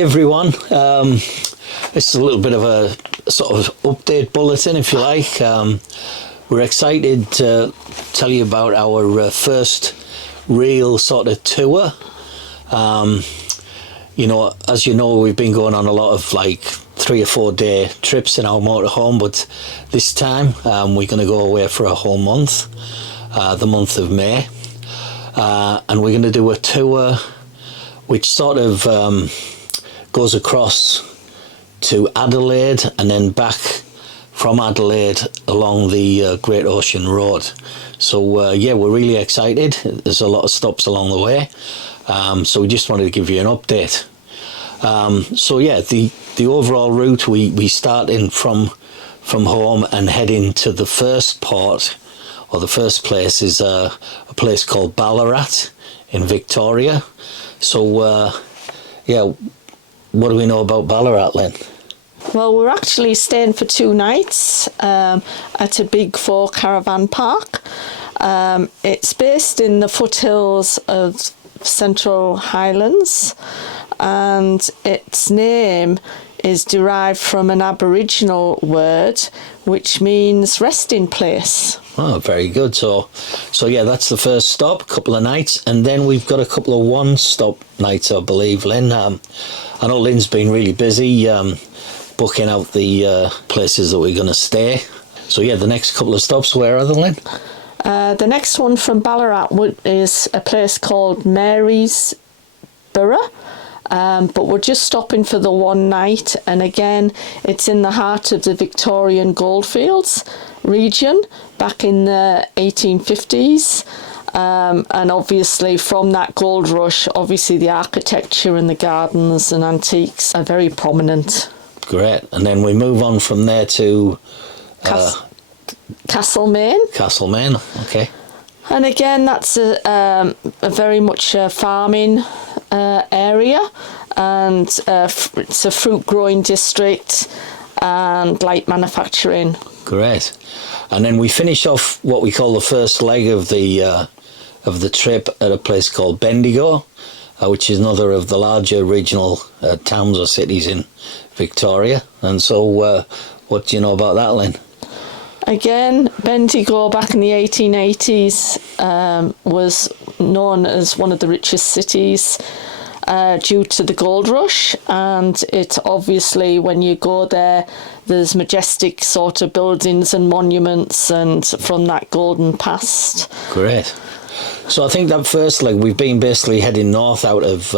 everyone. This is a little bit of a sort of update bulletin, if you like. We're excited to tell you about our first real sort of tour. You know, as you know, we've been going on a lot of like 3 or 4 day trips in our motorhome, but this time we're going to go away for a whole month, the month of May, and we're going to do a tour which sort of goes across to Adelaide and then back from Adelaide along the Great Ocean Road. So yeah, we're really excited. There's a lot of stops along the way, so we just wanted to give you an update. So yeah, the overall route, we start in from home and head into the first port, or the first place is a place called Ballarat in Victoria. So yeah, what do we know about Ballarat, Lynn? Well, we're actually staying for 2 nights at a Big 4 caravan park. It's based in the foothills of Central Highlands, and its name is derived from an Aboriginal word which means resting place. Oh, very good. So yeah, that's the first stop, couple of nights, and then we've got a couple of one-stop nights, I believe, Lynn. I know Lynn's been really busy booking out the places that we're going to stay. So yeah, the next couple of stops, where are they, Lynn? The next one from Ballarat is a place called Marysborough. But we're just stopping for the 1 night, and again it's in the heart of the Victorian goldfields region back in the 1850s, and obviously from that gold rush, obviously the architecture and the gardens and antiques are very prominent. Great. And then we move on from there to Castlemaine. Castlemaine, okay. And again, that's a very much a farming area, and it's a fruit growing district and light manufacturing. Great. And then we finish off what we call the first leg of the trip at a place called Bendigo, which is another of the larger regional towns or cities in Victoria. And so what do you know about that, Lynn? Again, Bendigo back in the 1880s was known as one of the richest cities due to the gold rush, and it obviously, when you go there, there's majestic sort of buildings and monuments and from that golden past. Great. So I think that first leg, we've been basically heading north out of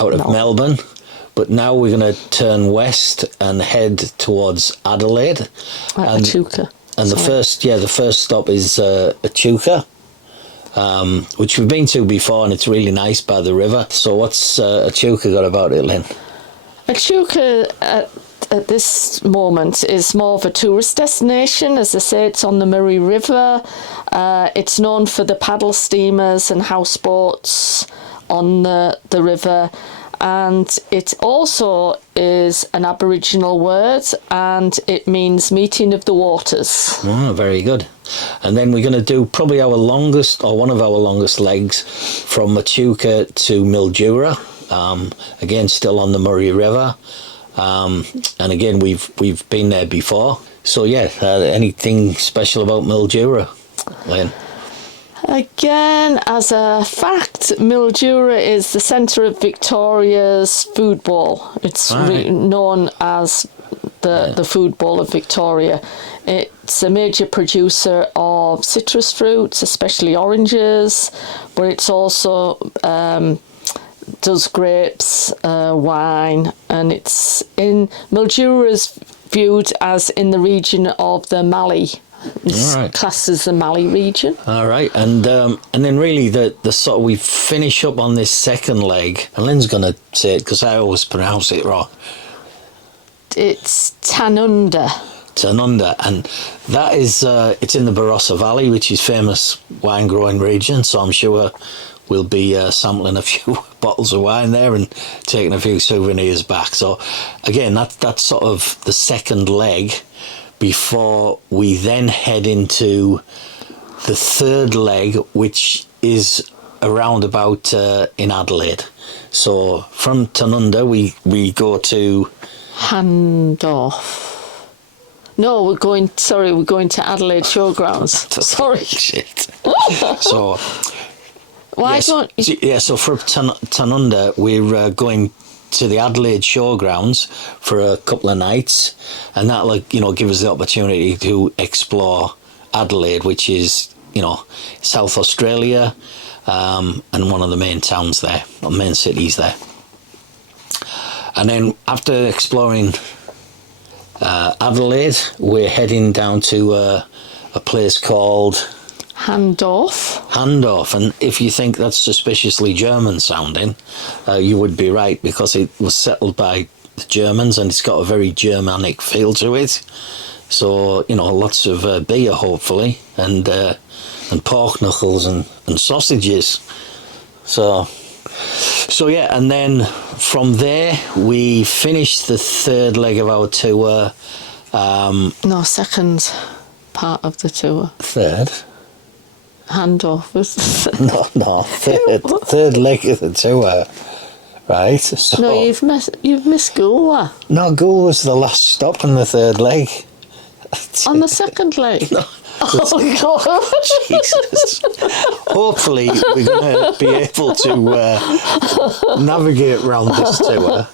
Melbourne, but now we're going to turn west and head towards Adelaide. Echuca. And the first stop is Echuca, which we've been to before, and it's really nice by the river. So what's Echuca got about it, Lynn? Echuca at this moment is more of a tourist destination. As I say, it's on the Murray River. It's known for the paddle steamers and houseboats on the river. And it also is an Aboriginal word, and it means meeting of the waters. Oh, very good. And then we're going to do probably our longest, or one of our longest legs, from Echuca to Mildura. Again, still on the Murray River. And again, we've been there before. So yeah, anything special about Mildura, Lynn? Again, as a fact, Mildura is the centre of Victoria's food bowl. It's known as the food bowl of Victoria. It's a major producer of citrus fruits, especially oranges, but it's also does grapes, wine, and it's in Mildura's viewed as in the region of the Mallee. It's classed as the Mallee region. All right, and then really the sort of we finish up on this second leg, and Lynn's going to say it because I always pronounce it wrong. It's Tanunda. Tanunda, and that is it's in the Barossa Valley, which is famous wine growing region. So I'm sure we'll be sampling a few bottles of wine there and taking a few souvenirs back. So again, that's sort of the second leg, before we then head into the third leg, which is around about in Adelaide. So from Tanunda, we go to... Handoff. No, we're going to Adelaide Showgrounds. Sorry. Shit. So... Why yes, don't you... Yeah, so from Tanunda, we're going to the Adelaide Showgrounds for a couple of nights, and that'll, give us the opportunity to explore Adelaide, which is, South Australia, and one of the main towns there, or main cities there. And then after exploring Adelaide, we're heading down to a place called... Handorf, and if you think that's suspiciously German sounding, you would be right, because it was settled by the Germans and it's got a very Germanic feel to it. So, lots of beer, hopefully, and pork knuckles and sausages. So yeah, and then from there we finished the third leg of our tour. No, second part of the tour. Third? Handoff was No, third leg of the tour, right? So, no, you've missed Goolwa. No, Goolwa was the last stop on the third leg. On the second leg? No. Oh, God. Jesus. Hopefully we're going to be able to navigate around this tour.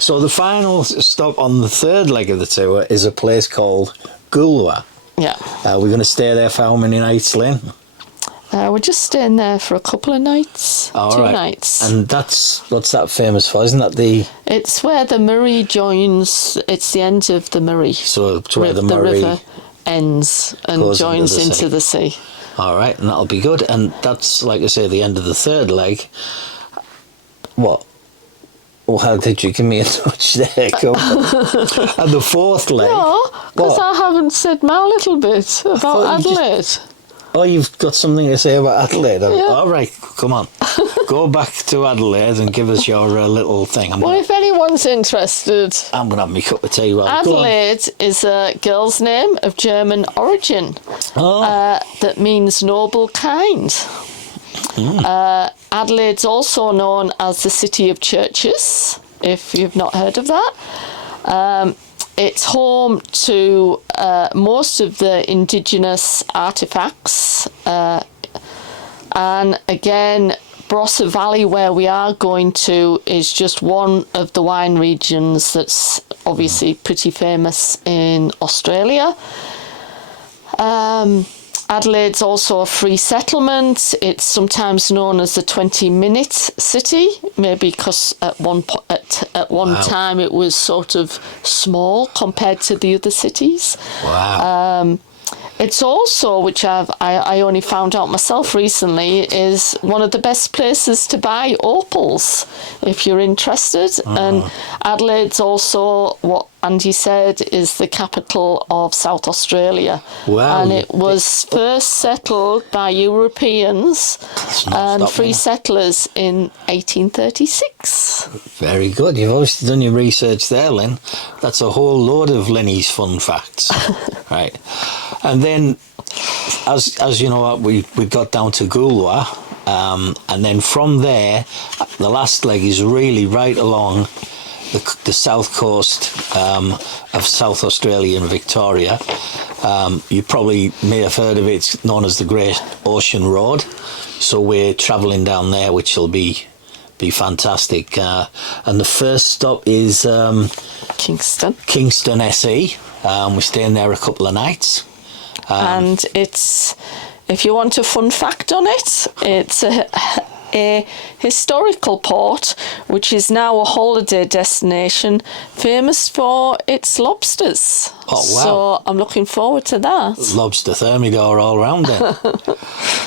So the final stop on the third leg of the tour is a place called Goolwa. Yeah. We're going to stay there for how many nights, Lynn? We're just staying there for a couple of nights. Two nights. And what's that famous for? Isn't that the... It's where the Murray joins, it's the end of the Murray. So it's where the Murray... river ends and joins into the sea. All right, and that'll be good. And that's, like I say, the end of the third leg. What? Oh, how did you give me a touch there? Go on. And the fourth leg... No, because I haven't said my little bit about Adelaide. Oh, you've got something to say about Adelaide? Yeah. All right, come on. Go back to Adelaide and give us your little thing. If anyone's interested... I'm going to have my cup of tea. Well, Adelaide is a girl's name of German origin that means noble kind. Adelaide's also known as the City of Churches, if you've not heard of that. It's home to most of the indigenous artefacts. And again, Barossa Valley, where we are going to, is just one of the wine regions that's obviously pretty famous in Australia. Adelaide's also a free settlement. It's sometimes known as the 20-minute city, maybe because at one time it was sort of small compared to the other cities. Wow. It's also, which I only found out myself recently, is one of the best places to buy opals if you're interested. And Adelaide's also what Andy said is the capital of South Australia. Wow. And it was first settled by Europeans and free settlers in 1836. Very good. You've obviously done your research there, Lynn. That's a whole load of Lenny's fun facts. Right. And then, as you know, we got down to Goolwa, and then from there, the last leg is really right along the south coast of South Australia and Victoria. You probably may have heard of it. It's known as the Great Ocean Road. So we're travelling down there, which will be fantastic. And the first stop is Kingston SE. We're staying there a couple of nights. And it's, if you want a fun fact on it, it's a historical port which is now a holiday destination famous for its lobsters. Oh, wow. So I'm looking forward to that. Lobster thermidor all round there.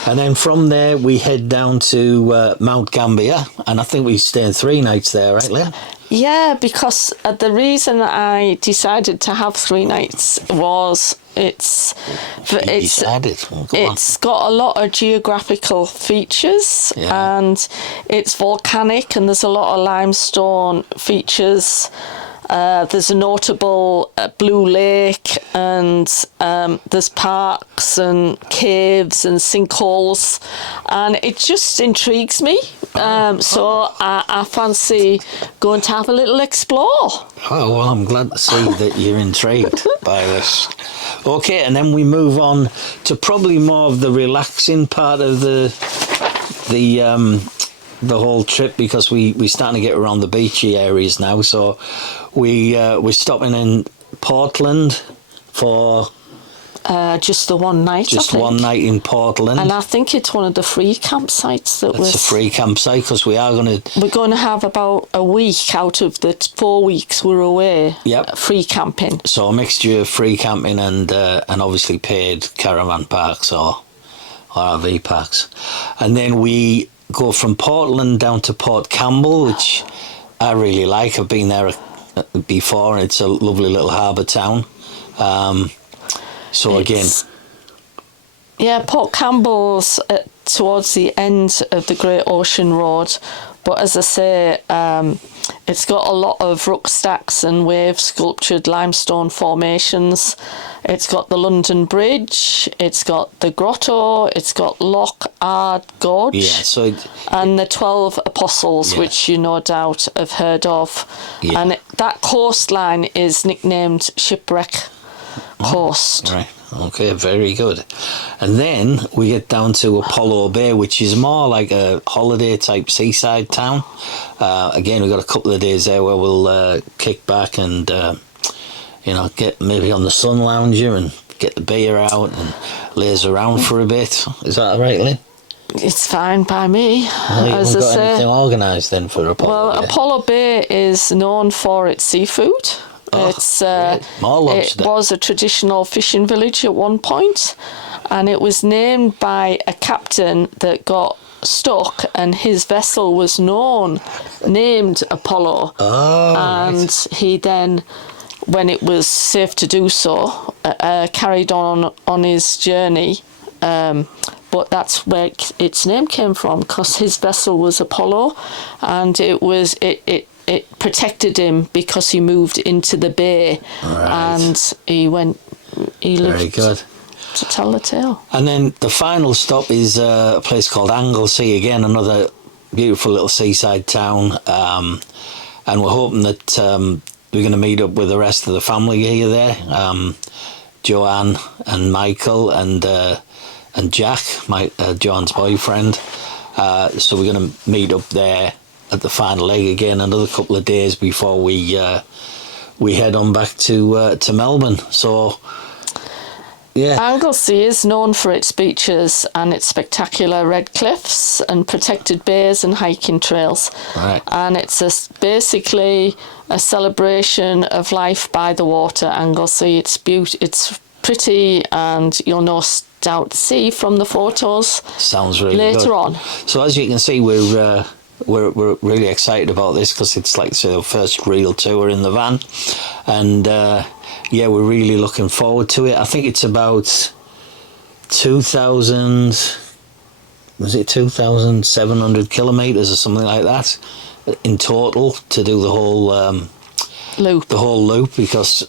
And then from there we head down to Mount Gambier, and I think we stayed 3 nights there, right, Leah? Yeah, because the reason I decided to have 3 nights was it's got a lot of geographical features, and it's volcanic, and there's a lot of limestone features. There's a notable blue lake, and there's parks and caves and sinkholes, and it just intrigues me So I fancy going to have a little explore. Oh, well, I'm glad to see that you're intrigued by this. Okay, and then we move on to probably more of the relaxing part of the whole trip, because we're starting to get around the beachy areas now. So we're stopping in Portland for just the one night. just one night in Portland. And I think it's one of the free campsites that It's a free campsite, because we're going to have about a week out of the 4 weeks we're away. Yep. Free camping. So a mixture of free camping and obviously paid caravan parks or RV parks. And then we go from Portland down to Port Campbell, which I really like. I've been there before, and it's a lovely little harbour town. Yeah, Port Campbell's towards the end of the Great Ocean Road, but as I say, it's got a lot of rucksacks and wave sculptured limestone formations. It's got the London Bridge, it's got the Grotto, it's got Loch Ard Gorge, and the 12 Apostles, which you no doubt have heard of. Yeah. And that coastline is nicknamed Shipwreck Coast. Right. Okay, very good. And then we get down to Apollo Bay, which is more like a holiday type seaside town. Again, we've got a couple of days there where we'll kick back and get maybe on the sun lounger and get the beer out and laze around for a bit. Is that all right, Lynn? It's fine by me. Well, you as haven't I got say, anything organised then for Apollo Bay? Apollo Bay is known for its seafood. Oh, It was a traditional fishing village at one point, and it was named by a captain that got stuck, and his vessel was named Apollo. Oh, and right. He then, when it was safe to do so, carried on his journey. But that's where its name came from, because his vessel was Apollo, and it protected him because he moved into the bay, and he lived Very good. to tell the tale. And then the final stop is a place called Anglesey, again another beautiful little seaside town, and we're hoping that we're going to meet up with the rest of the family here there, Joanne and Michael and Jack, Joanne's boyfriend. So we're going to meet up there at the final leg again, another couple of days before we head on back to Melbourne. So, yeah. Anglesey is known for its beaches and its spectacular red cliffs and protected bays and hiking trails. Right. And it's basically a celebration of life by the water. Anglesey, it's pretty, and you'll no doubt see from the photos. Sounds really later good. on. So as you can see, we're really excited about this, because it's like the first real tour in the van, and we're really looking forward to it. I think it's about 2,700 kilometres or something like that in total to do the whole loop, because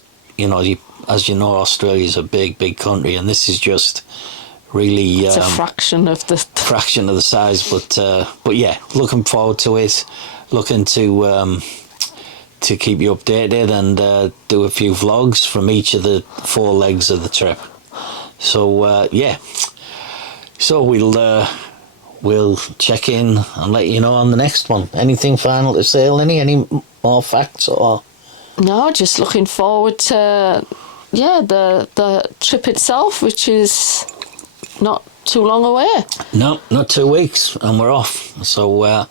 as you know, Australia's a big country, and this is just really it's a fraction of the size, but yeah, looking forward to it, looking to keep you updated and do a few vlogs from each of the 4 legs of the trip. So so we'll check in and let you know on the next one. Anything final to say, Lenny? Any more facts? Or no, just looking forward to the trip itself, which is not too long away. No, not 2 weeks, and we're off. So,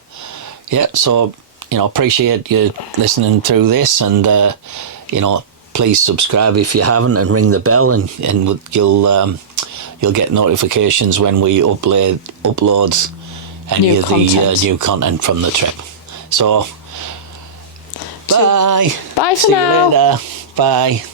so, appreciate you listening through this, and, please subscribe if you haven't, and ring the bell, and you'll get notifications when we upload any of the new content from the trip. So, bye. Bye for See now. you later. Bye.